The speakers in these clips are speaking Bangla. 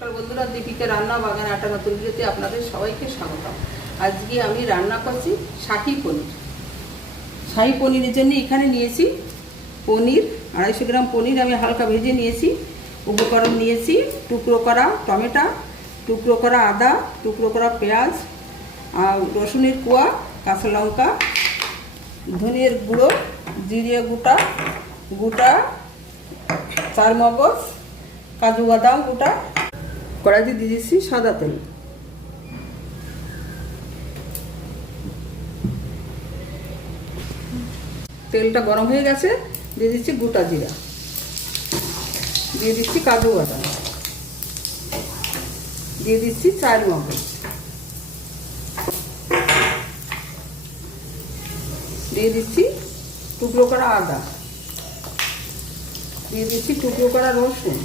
নমস্কার বন্ধুরা, দীপিকা রান্না বাগান আটা নতুন ভিডিওতে আপনাদের সবাইকে স্বাগতম। আজকে আমি রান্না করছি শাহি পনির। শাহি পনিরের জন্য এখানে নিয়েছি পনির, আড়াইশো গ্রাম পনির আমি হালকা ভেজে নিয়েছি, উপকরণ নিয়েছি টুকরো করা টমেটো, টুকরো করা আদা, টুকরো করা পেঁয়াজ, আর রসুনের কুয়া, কাঁচা লঙ্কা, ধনিয়ার গুঁড়ো জিরিয়ে গোটা গোটা চার মগজ কাজু বাদাম গোটা কড়াইতে দিয়ে দিচ্ছি সাদা তেল। তেলটা গরম হয়ে গেছে, দিয়ে দিচ্ছি গোটা জিরা। দিয়ে দিচ্ছি কাজু বাদাম। দিয়ে দিচ্ছি চার মগজ। দিয়ে দিচ্ছি টুকরো করা আদা। দিয়ে দিচ্ছি টুকরো করা রসুন।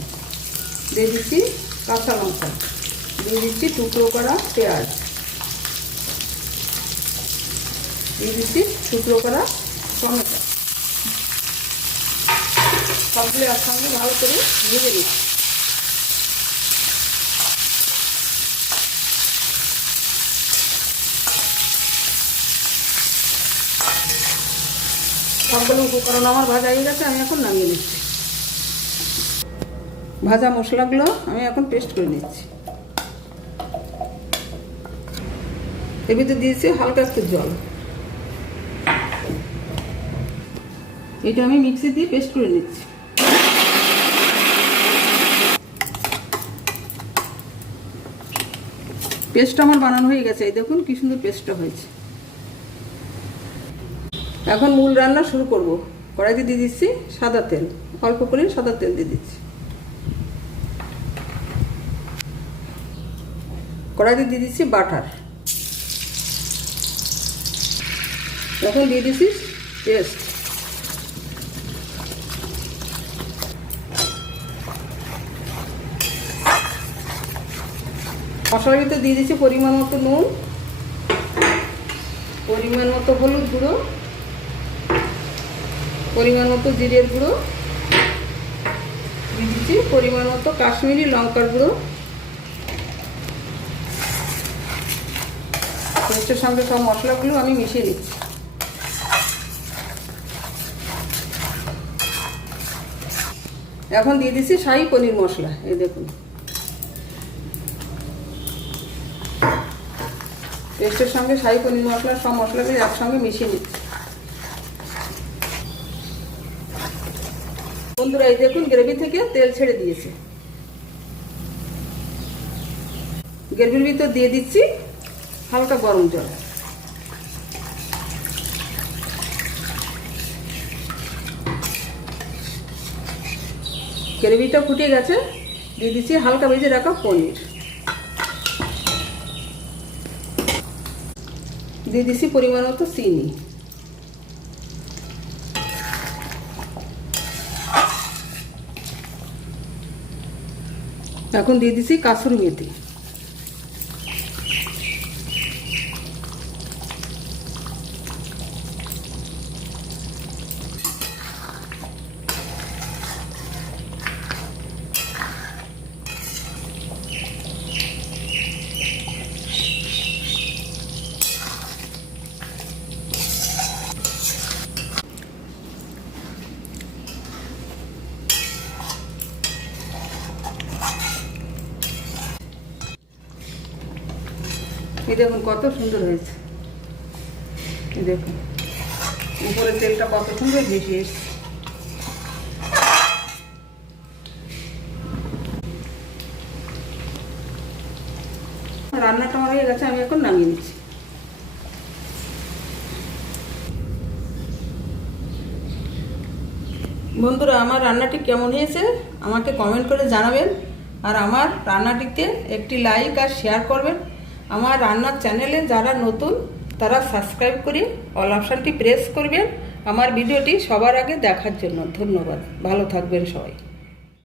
দিয়ে দিচ্ছি কাঁচা লঙ্কা। দিয়ে দিচ্ছি টুকরো করা পেঁয়াজ। দিয়ে দিচ্ছি টুকরো করা টমেটো। সবগুলো একসঙ্গে ভালো করে ভেজে নিচ্ছি। সবগুলো উপকরণ আমার ভাজা হয়ে গেছে, আমি এখন নামিয়ে নিচ্ছি। ভাজা মশলাগুলো আমি এখন পেস্ট করে নিচ্ছি। এর ভিতরে দিয়েছি হালকা একটু জল। এটা আমি মিক্সি দিয়ে পেস্ট করে নিচ্ছি। পেস্টটা আমার বানানো হয়ে গেছে, এই দেখুন কি সুন্দর পেস্টটা হয়েছে। এখন মূল রান্না শুরু করব। কড়াইতে দিয়ে দিচ্ছি সাদা তেল, অল্প করে সাদা তেল দিয়ে দিচ্ছি। কড়াইতে দিয়ে দিচ্ছি বাটার। এখন দিয়ে দিচ্ছি পেস্ট মশলার ভিতরে দিয়ে দিচ্ছি পরিমাণ মতো নুন, পরিমাণ মতো হলুদ গুঁড়ো, পরিমাণ মতো জিরের গুঁড়ো, দিয়ে দিচ্ছি পরিমাণ মতো কাশ্মীরি লঙ্কার গুঁড়ো। পেস্টের সঙ্গে সব মশলাগুলো আমি মিশিয়ে নিচ্ছি এখন দিয়ে দিচ্ছি শাহি পনির মশলা, এই দেখুন। পেস্টের সঙ্গে শাহি পনির মশলা, সব মশলাগুলো একসঙ্গে মিশিয়ে নিচ্ছি। বন্ধুরা, এই দেখুন গ্রেভি থেকে তেল ছেড়ে দিয়েছে। গ্রেভির ভিতর দিয়ে দিচ্ছি হালকা গরম জল। গ্রেভিটা ফুটে গেছে, দিয়ে দিচ্ছি হালকা ভেজে রাখা পনির। দিয়ে দিচ্ছি পরিমাণ মতো চিনি। এখন দিয়ে দিচ্ছি কাসুরি মেথি। এই দেখুন কত সুন্দর হয়েছে। এই দেখুন, উপরে তেলটা কত সুন্দর ভেসে এসছে। রান্নাটা আমার হয়ে গেছে, আমি এখন নামিয়ে নিচ্ছি। বন্ধুরা, আমার রান্নাটি কেমন হয়েছে আমাকে কমেন্ট করে জানাবেন। আর আমার রান্নাটিতে একটি লাইক আর শেয়ার করবেন। আমার রান্নার চ্যানেলে যারা নতুন, তারা সাবস্ক্রাইব করে অল অপশানটি প্রেস করবেন। আমার ভিডিওটি সবার আগে দেখার জন্য ধন্যবাদ। ভালো থাকবেন সবাই।